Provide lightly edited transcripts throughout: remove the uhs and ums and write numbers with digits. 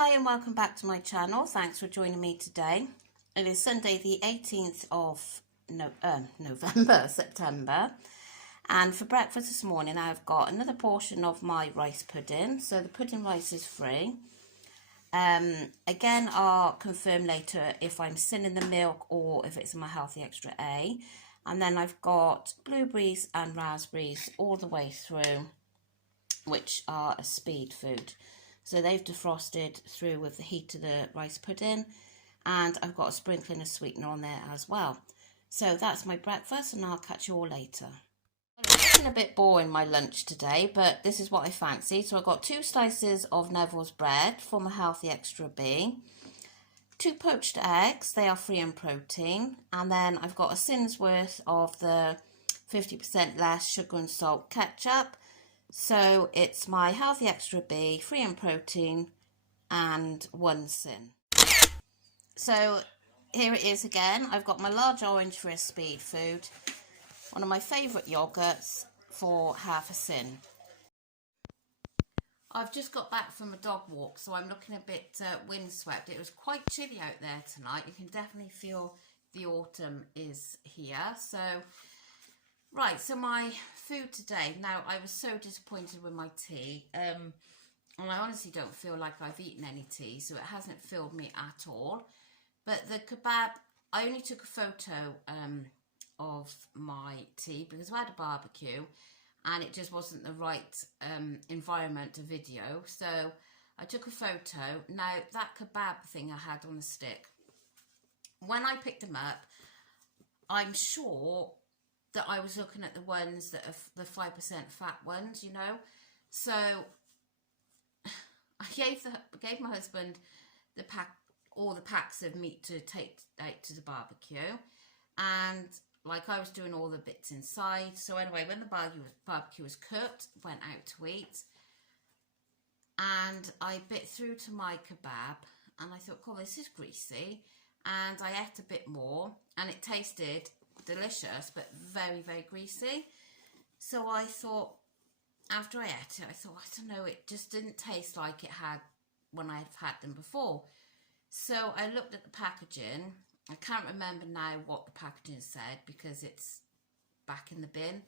Hi and welcome back to my channel. Thanks for joining me today. It is Sunday the 18th of November, September. And for breakfast this morning I've got another portion of my rice pudding. So the pudding rice is free. Again, I'll confirm later if I'm sinning the milk or if it's my Healthy Extra A. And then I've got blueberries and raspberries all the way through, which are a speed food. So they've defrosted through with the heat of the rice pudding, and I've got a sprinkling of sweetener on there as well. So that's my breakfast, and I'll catch you all later. It's looking a bit boring, my lunch today, but this is what I fancy. So I've got 2 slices of Neville's bread from a Healthy Extra B, 2 poached eggs, they are free in protein, and then I've got a sin's worth of the 50% less sugar and salt ketchup. So it's my Healthy Extra B, free in protein, and 1 sin. So here it is again. I've got my large orange for a speed food, one of my favourite yogurts for half a sin. I've just got back from a dog walk, so I'm looking a bit windswept. It was quite chilly out there tonight. You can definitely feel the autumn is here. So right, so my food today. Now, I was so disappointed with my tea. And I honestly don't feel like I've eaten any tea, so it hasn't filled me at all. But the kebab, I only took a photo of my tea because I had a barbecue and it just wasn't the right environment to video. So I took a photo. Now, that kebab thing I had on the stick, when I picked them up, I'm sure that I was looking at the ones that are the 5% fat ones, you know. So I gave my husband all the packs of meat to take out to the barbecue, and like I was doing all the bits inside. So anyway, when the barbecue was cooked, went out to eat, and I bit through to my kebab, and I thought, "Oh, this is greasy," and I ate a bit more, and it tasted delicious but very, very greasy. So I thought, after I ate it, I thought, I don't know, it just didn't taste like it had when I've had them before. So I looked at the packaging. I can't remember now what the packaging said because it's back in the bin,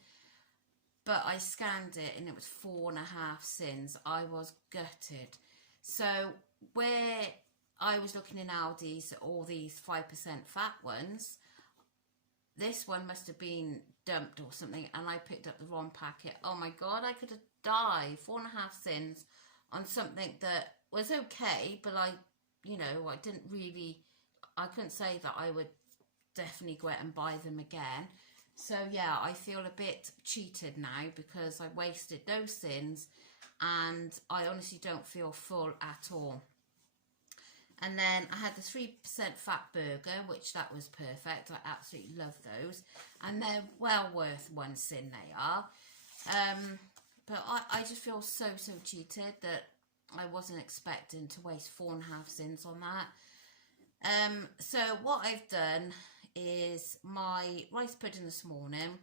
but I scanned it and it was 4.5 sins. I was gutted. So where I was looking in Aldi's at all these 5% fat ones, this one must have been dumped or something, and I picked up the wrong packet. Oh my God, I could have died. 4.5 sins on something that was okay, but I couldn't say that I would definitely go out and buy them again. So yeah, I feel a bit cheated now because I wasted those sins, and I honestly don't feel full at all. And then I had the 3% fat burger, which that was perfect. I absolutely love those. And they're well worth 1 sin, they are. But I just feel so cheated that I wasn't expecting to waste 4.5 sins on that. So what I've done is my rice pudding this morning,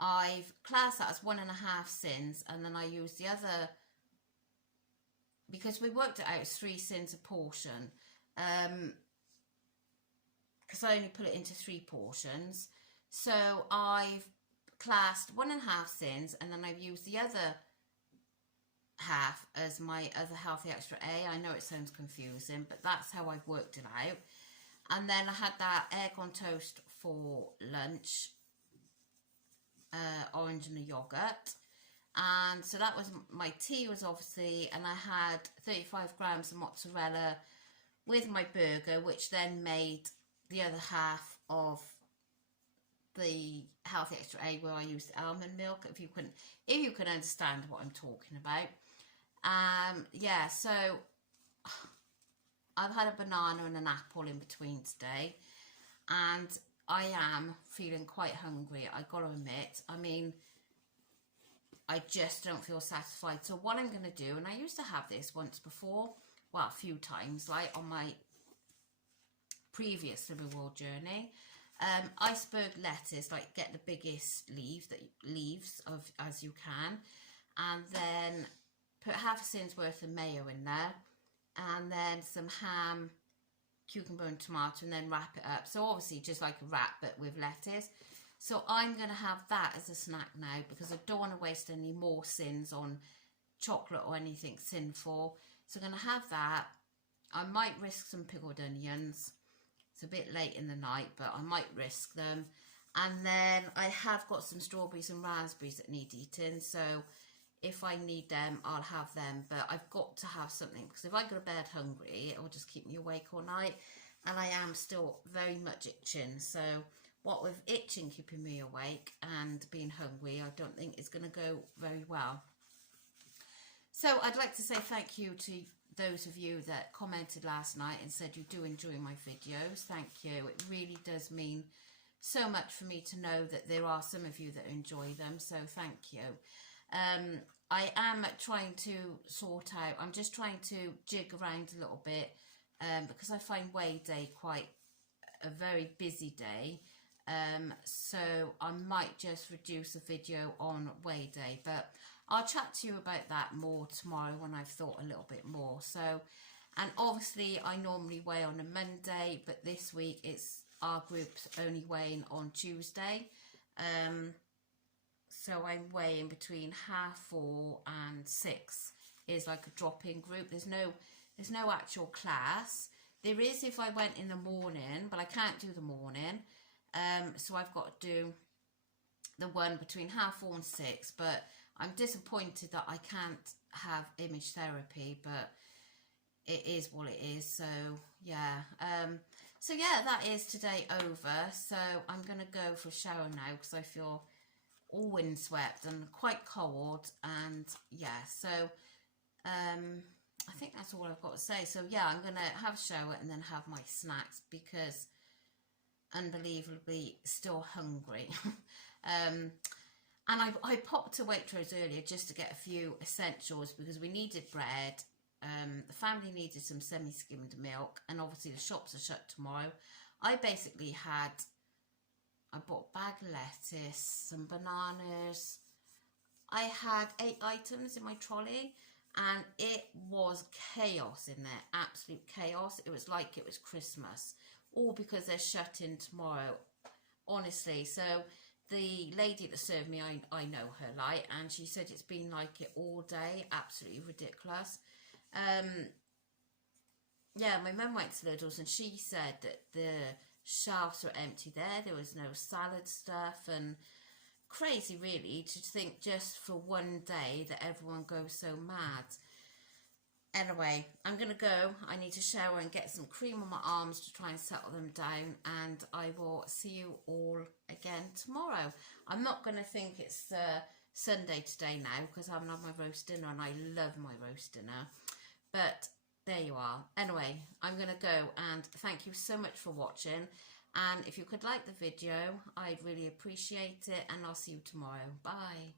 I've classed that as 1.5 sins, and then I used the other, because we worked it out as 3 sins a portion, because I only put it into 3 portions. So I've classed 1.5 sins, and then I've used the other half as my other Healthy Extra A. I know it sounds confusing, but that's how I've worked it out. And then I had that egg on toast for lunch, orange and a yogurt. And so that was my tea, was obviously, and I had 35 grams of mozzarella with my burger, which then made the other half of the Healthy Extra A, where I used almond milk, if you can understand what I'm talking about. Yeah, so I've had a banana and an apple in between today, and I am feeling quite hungry, I gotta admit. I mean, I just don't feel satisfied. So what I'm going to do, and I used to have this once before, well, a few times, like on my previous Living World journey, iceberg lettuce, like get the biggest leaves as you can, and then put half a sin's worth of mayo in there, and then some ham, cucumber and tomato, and then wrap it up. So obviously just like a wrap but with lettuce. So I'm going to have that as a snack now because I don't want to waste any more sins on chocolate or anything sinful. So I'm going to have that. I might risk some pickled onions. It's a bit late in the night, but I might risk them. And then I have got some strawberries and raspberries that need eating. So if I need them, I'll have them. But I've got to have something because if I go to bed hungry, it will just keep me awake all night. And I am still very much itching. So what with itching keeping me awake and being hungry, I don't think it's going to go very well. So I'd like to say thank you to those of you that commented last night and said you do enjoy my videos. Thank you. It really does mean so much for me to know that there are some of you that enjoy them. So thank you. I am trying to sort out, I'm just trying to jig around a little bit because I find Way Day quite a very busy day. So I might just reduce a video on Way Day, but I'll chat to you about that more tomorrow when I've thought a little bit more. So, and obviously I normally weigh on a Monday, but this week it's our group's only weighing on Tuesday. So I'm weighing between 4:30 and 6 is like a drop-in group. There's no actual class. There is if I went in the morning, but I can't do the morning. So I've got to do the one between 4:30 and 6, but I'm disappointed that I can't have image therapy, but it is what it is. So yeah, that is today over. So I'm gonna go for a shower now because I feel all windswept and quite cold, and yeah, so I think that's all I've got to say. So yeah, I'm gonna have a shower and then have my snacks because unbelievably still hungry. And I popped to Waitrose earlier just to get a few essentials because we needed bread. The family needed some semi-skimmed milk, and obviously the shops are shut tomorrow. I bought a bag of lettuce, some bananas. I had 8 items in my trolley, and it was chaos in there, absolute chaos. It was like it was Christmas, all because they're shut in tomorrow, honestly. So the lady that served me, I know her, like, and she said it's been like it all day, absolutely ridiculous. Yeah, my mum went to Lidl's and she said that the shelves were empty there was no salad stuff, and crazy really to think just for one day that everyone goes so mad. Anyway, I'm going to go. I need to shower and get some cream on my arms to try and settle them down, and I will see you all again tomorrow. I'm not going to think it's Sunday today now because I haven't had my roast dinner, and I love my roast dinner. But there you are. Anyway, I'm going to go, and thank you so much for watching. And if you could like the video, I'd really appreciate it, and I'll see you tomorrow. Bye.